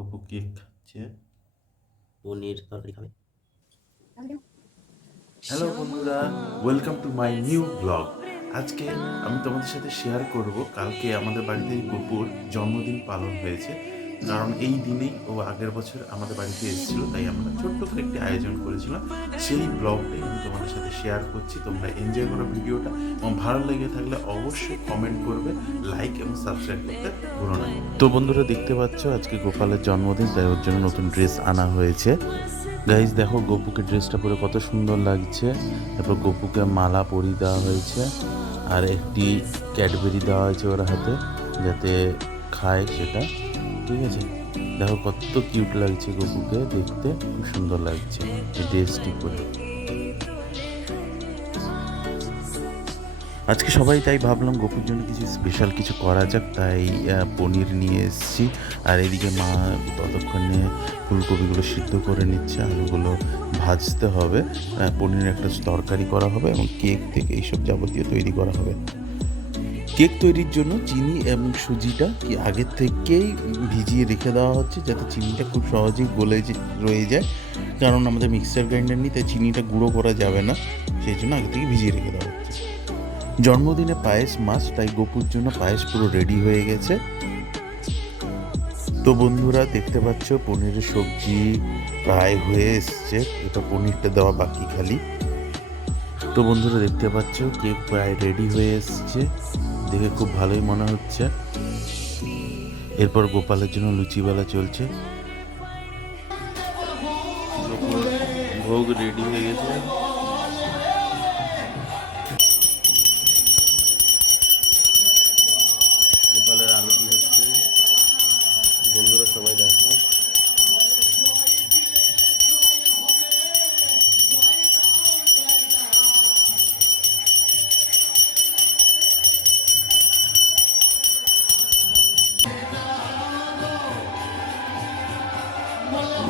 Gopu cake খাচ্ছে, পনির তরকারি খাবে। হ্যালো বন্ধুরা, welcome to my new blog. আজকে আমি তোমাদের সাথে শেয়ার করব, কালকে আমাদের বাড়িতে গপুর জন্মদিন পালন হয়েছে। কারণ এই দিনেই ও আগের বছর আমাদের বাড়িতে এসেছিল, তাই আমরা ছোট্ট করে একটি আয়োজন করেছিলাম। সেই ব্লগটাই আমি তোমাদের সাথে শেয়ার করছি। তোমরা এনজয় করো ভিডিওটা, এবং ভালো লেগে থাকলে অবশ্যই কমেন্ট করবে, লাইক এবং সাবস্ক্রাইব করতে ভুলো না। তো বন্ধুরা, দেখতে পাচ্ছ আজকে গোপালের জন্মদিন, তাই ওর জন্য নতুন ড্রেস আনা হয়েছে। গাইজ দেখো, গপুকে ড্রেসটা পরে কত সুন্দর লাগছে। তারপর গপুকে মালা পরিয়ে দেওয়া হয়েছে, আর একটি ক্যাডবেরি দেওয়া হয়েছে ওর হাতে, যাতে খায় সেটা। ঠিক আছে, দেখো কত কিউট লাগছে গপুকে দেখতে, খুব সুন্দর লাগছে এই ড্রেসটি পরে। আজকে সবাই তাই ভাবলাম গপুর জন্য কিছু স্পেশাল কিছু করা যাক, তাই পনির নিয়ে এসেছি। আর এদিকে মা ততক্ষণে ফুলকপিগুলো সিদ্ধ করে নিচ্ছে, আলুগুলো ভাজতে হবে, পনিরের একটা তরকারি করা হবে, এবং কেক থেকে এইসব যাবতীয় তৈরি করা হবে। কেক তৈরির জন্য চিনি এবং সুজিটা কি আগের থেকেই ভিজিয়ে রেখে দেওয়া হচ্ছে, যাতে চিনিটা খুব সহজেই গলে রয়ে যায়। কারণ আমাদের মিক্সার গ্রাইন্ডার নেই, তাই চিনিটা গুঁড়ো করা যাবে না, সেই জন্য আগে থেকে ভিজিয়ে রেখে দেওয়া হচ্ছে। জন্মদিনে পায়েস মাস্ট, তাই গপুর জন্য পায়েস পুরো রেডি হয়ে গেছে। তো বন্ধুরা, দেখতে পাচ্ছ পনিরের সবজি প্রায় হয়ে এসছে, এটা পনিরটা দেওয়া বাকি খালি। তো বন্ধুরা, দেখতে পাচ্ছ কেক প্রায় রেডি হয়ে এসছে, দেখে খুব ভালোই মনে হচ্ছে। এরপর গোপালের জন্য লুচিবেলা চলছে। ভোগ রেডি হয়ে গেছে। গোপালের আরতি হচ্ছে, বন্ধুরা সবাই দেখো।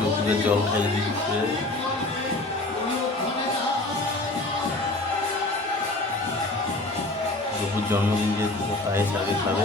গোপুকে জল খাইয়ে দিচ্ছে। গপুর জন্মদিন যেহেতু, পায়েস আগে খাবে।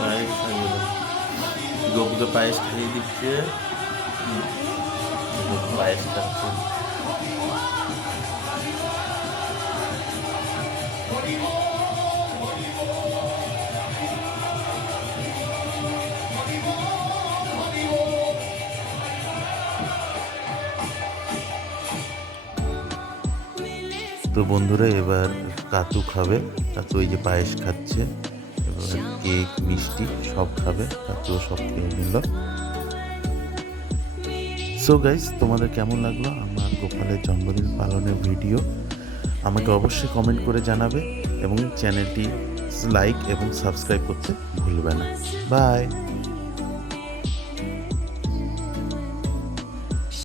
পায়েস খাইয়ে গপুকে পায়েস খাইয়ে দিচ্ছে, পায়েস খাচ্ছে। তো বন্ধুরা, এবার কাতু খাবে। কাতু এই যে পায়েস খাচ্ছে, এবার কেক মিষ্টি সব খাবে, কাতুও সব খেয়ে নিল। সো গাইস, তোমাদের কেমন লাগলো আমার গোপালের জন্মদিন পালনের ভিডিও? আমাকে অবশ্যই কমেন্ট করে জানাবে, এবং চ্যানেলটি লাইক এবং সাবস্ক্রাইব করতে ভুলবে না। বাই।